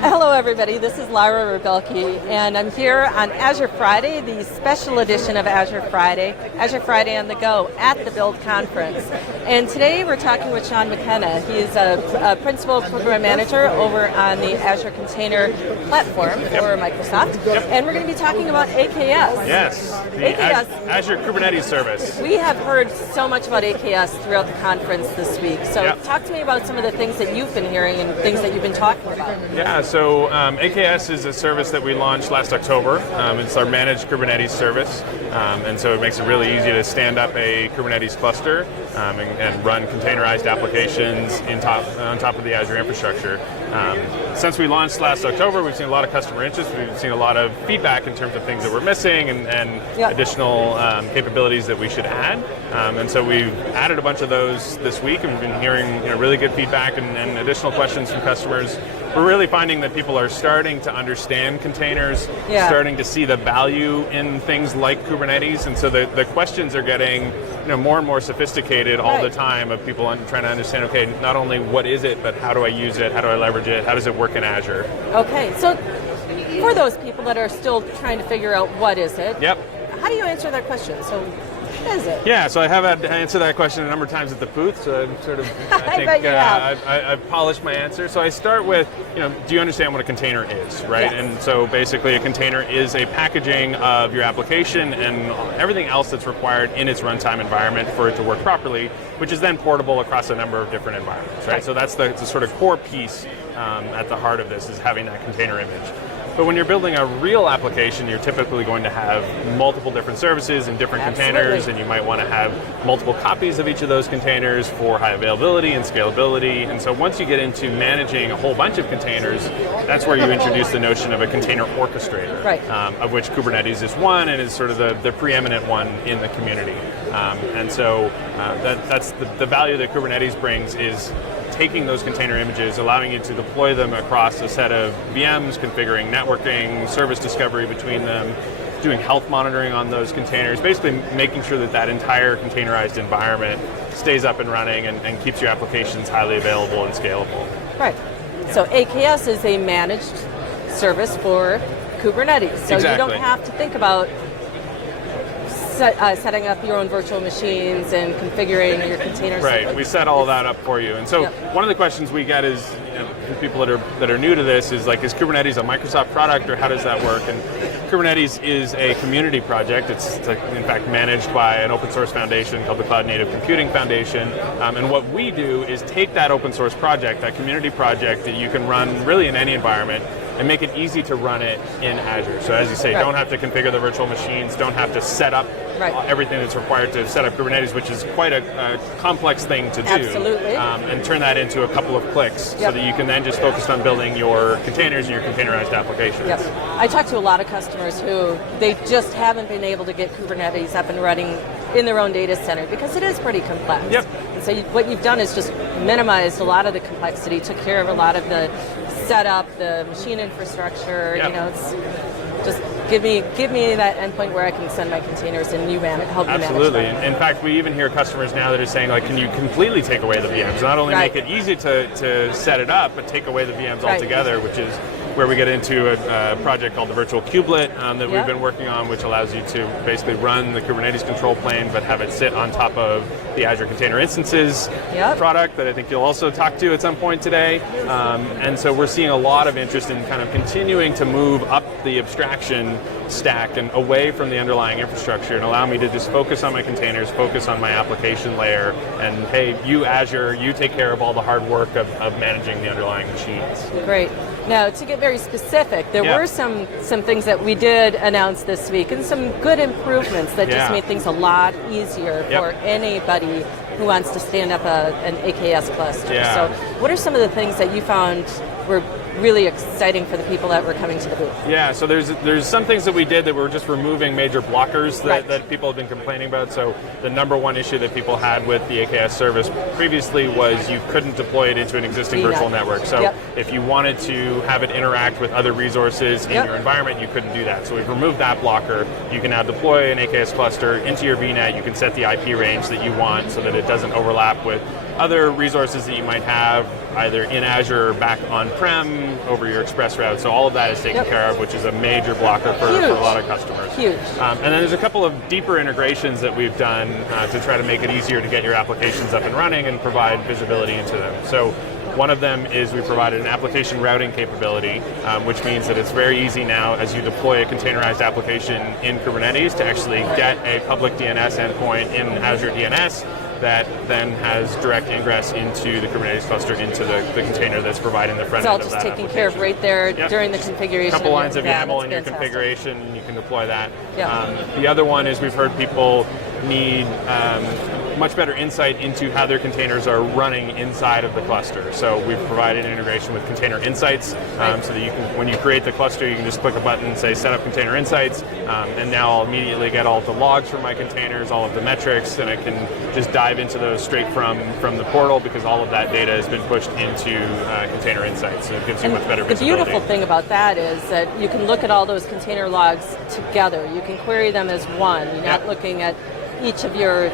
Hello everybody, this is Lara Rubbelke, and I'm here on Azure Friday, the special edition of Azure Friday on the Go at the Build Conference. And today we're talking with Sean McKenna. He's a Principal Program Manager over on the Azure Container Platform for Microsoft. And we're going to be talking about AKS. Yes, Azure Kubernetes Service. We have heard so much about AKS throughout the conference this week. So talk to me about some of the things that you've been hearing and things that you've been talking about. Yeah, so AKS is a service that we launched last October. It's our managed Kubernetes service, and so it makes it really easy to stand up a Kubernetes cluster and run containerized applications on top of the Azure infrastructure. Since we launched last October, we've seen a lot of customer interest. We've seen a lot of feedback in terms of things that we're missing and additional capabilities that we should add. And so we've added a bunch of those this week, and we've been hearing really good feedback and additional questions from customers. We're really finding that people are starting to understand containers, starting to see the value in things like Kubernetes, and so the questions are getting more and more sophisticated all the time of people trying to understand, okay, not only what is it, but how do I use it, how do I leverage it, how does it work in Azure? Okay, so for those people that are still trying to figure out what is it, how do you answer that question? So what is it? Yeah, so I have had to answer that question a number of times at the booth, so I'm sort of, I've polished my answer. So I start with, do you understand what a container is, right? Yes. And so basically a container is a packaging of your application and everything else that's required in its runtime environment for it to work properly, which is then portable across a number of different environments, right? So that's the sort of core piece at the heart of this, is having that container image. But when you're building a real application, you're typically going to have multiple different services and different containers, and you might want to have multiple copies of each of those containers for high availability and scalability. And so once you get into managing a whole bunch of containers, that's where you introduce the notion of a container orchestrator, of which Kubernetes is one and is sort of the preeminent one in the community. And so that's the value that Kubernetes brings, is taking those container images, allowing you to deploy them across a set of VMs, configuring networking, service discovery between them, doing health monitoring on those containers, basically making sure that that entire containerized environment stays up and running and keeps your applications highly available and scalable. Right. So AKS is a managed service for Kubernetes. So you don't have to think about setting up your own virtual machines and configuring your containers. Right, we set all of that up for you. And so one of the questions we get is, from people that are new to this, is like, is Kubernetes a Microsoft product, or how does that work? And Kubernetes is a community project. It's in fact managed by an open source foundation called the Cloud Native Computing Foundation. And what we do is take that open source project, that community project that you can run really in any environment, and make it easy to run it in Azure. So as you say, don't have to configure the virtual machines, don't have to set up everything that's required to set up Kubernetes, which is quite a complex thing to do. Absolutely. And turn that into a couple of clicks so that you can then just focus on building your containers and your containerized applications. I talk to a lot of customers who they just haven't been able to get Kubernetes up and running in their own data center because it is pretty complex. And so what you've done is just minimized a lot of the complexity, took care of a lot of the setup, the machine infrastructure. It's just give me that endpoint where I can send my containers and help you manage them. Absolutely. In fact, we even hear customers now that are saying, like, can you completely take away the VMs? Not only make it easy to set it up, but take away the VMs altogether, which is where we get into a project called the Virtual Kubelet that we've been working on, which allows you to basically run the Kubernetes control plane, but have it sit on top of the Azure Container Instances product that I think you'll also talk to at some point today. And so we're seeing a lot of interest in kind of continuing to move up the abstraction stack and away from the underlying infrastructure and allow me to just focus on my containers, focus on my application layer, and hey, you Azure, you take care of all the hard work of managing the underlying machines. Great. Now, to get very specific, there were some things that we did announce this week, and some good improvements that just made things a lot easier for anybody who wants to stand up an AKS cluster. So what are some of the things that you found were really exciting for the people that were coming to the booth? Yeah, so there's some things that we did that were just removing major blockers that people have been complaining about. So the number one issue that people had with the AKS service previously was you couldn't deploy it into an existing virtual network. So if you wanted to have it interact with other resources in your environment, you couldn't do that. So we've removed that blocker. You can now deploy an AKS cluster into your VNet. You can set the IP range that you want so that it doesn't overlap with other resources that you might have. either in Azure or back on-prem over your express route. So all of that is taken care of, which is a major blocker for a lot of customers. Huge. And then there's a couple of deeper integrations that we've done to try to make it easier to get your applications up and running and provide visibility into them. So one of them is we provided an application routing capability, which means that it's very easy now as you deploy a containerized application in Kubernetes to actually get a public DNS endpoint in Azure DNS that then has direct ingress into the Kubernetes cluster, into the container that's providing the front end of that. It's all just taken care of right there during the configuration. A couple lines of YAML in your fantastic. configuration, and you can deploy that. Yep. The other one is we've heard people need much better insight into how their containers are running inside of the cluster. So we've provided an integration with Container Insights, so that you can, when you create the cluster, you can just click a button and say Set up Container Insights, and now I'll immediately get all of the logs from my containers, all of the metrics, and I can just dive into those straight from the portal because all of that data has been pushed into Container Insights. So it gives you much better visibility. The beautiful thing about that is that you can look at all those container logs together. You can query them as one. You're not looking at each of your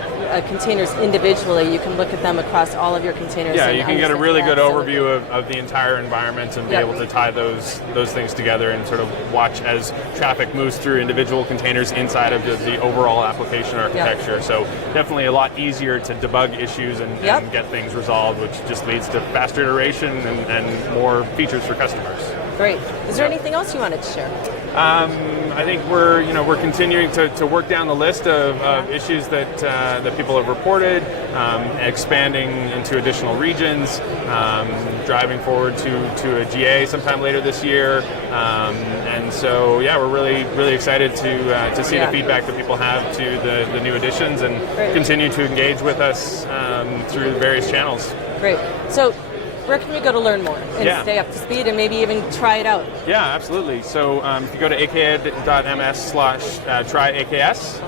containers individually. You can look at them across all of your containers. Yeah, you can get a really good overview of the entire environment and be able to tie those things together and sort of watch as traffic moves through individual containers inside of the overall application architecture. So definitely a lot easier to debug issues and get things resolved, which just leads to faster iteration and more features for customers. Great. Is there anything else you wanted to share? I think we're continuing to work down the list of issues that people have reported, expanding into additional regions, driving forward to a GA sometime later this year, and so we're really excited to see the feedback that people have to the new additions and continue to engage with us through various channels. Great. So where can we go to learn more and stay up to speed and maybe even try it out? Yeah, absolutely. So if you go to aka.ms/try AKS,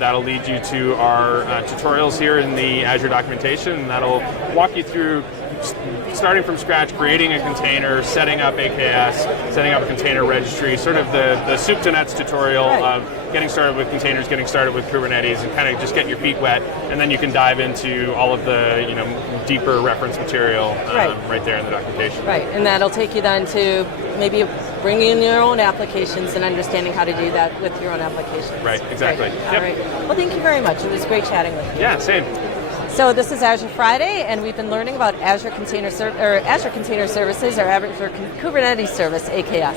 that'll lead you to our tutorials here in the Azure documentation, and that'll walk you through starting from scratch, creating a container, setting up AKS, setting up a container registry, sort of the soup to nuts tutorial of getting started with containers, getting started with Kubernetes, and kind of just get your feet wet, and then you can dive into all of the deeper reference material right there in the documentation. Right, and that'll take you then to maybe bringing in your own applications and understanding how to do that with your own applications. Right, exactly. All right. Well, thank you very much. It was great chatting with you. Yeah, same. So this is Azure Friday, and we've been learning about Azure Container Services, or Azure Kubernetes Service, AKS.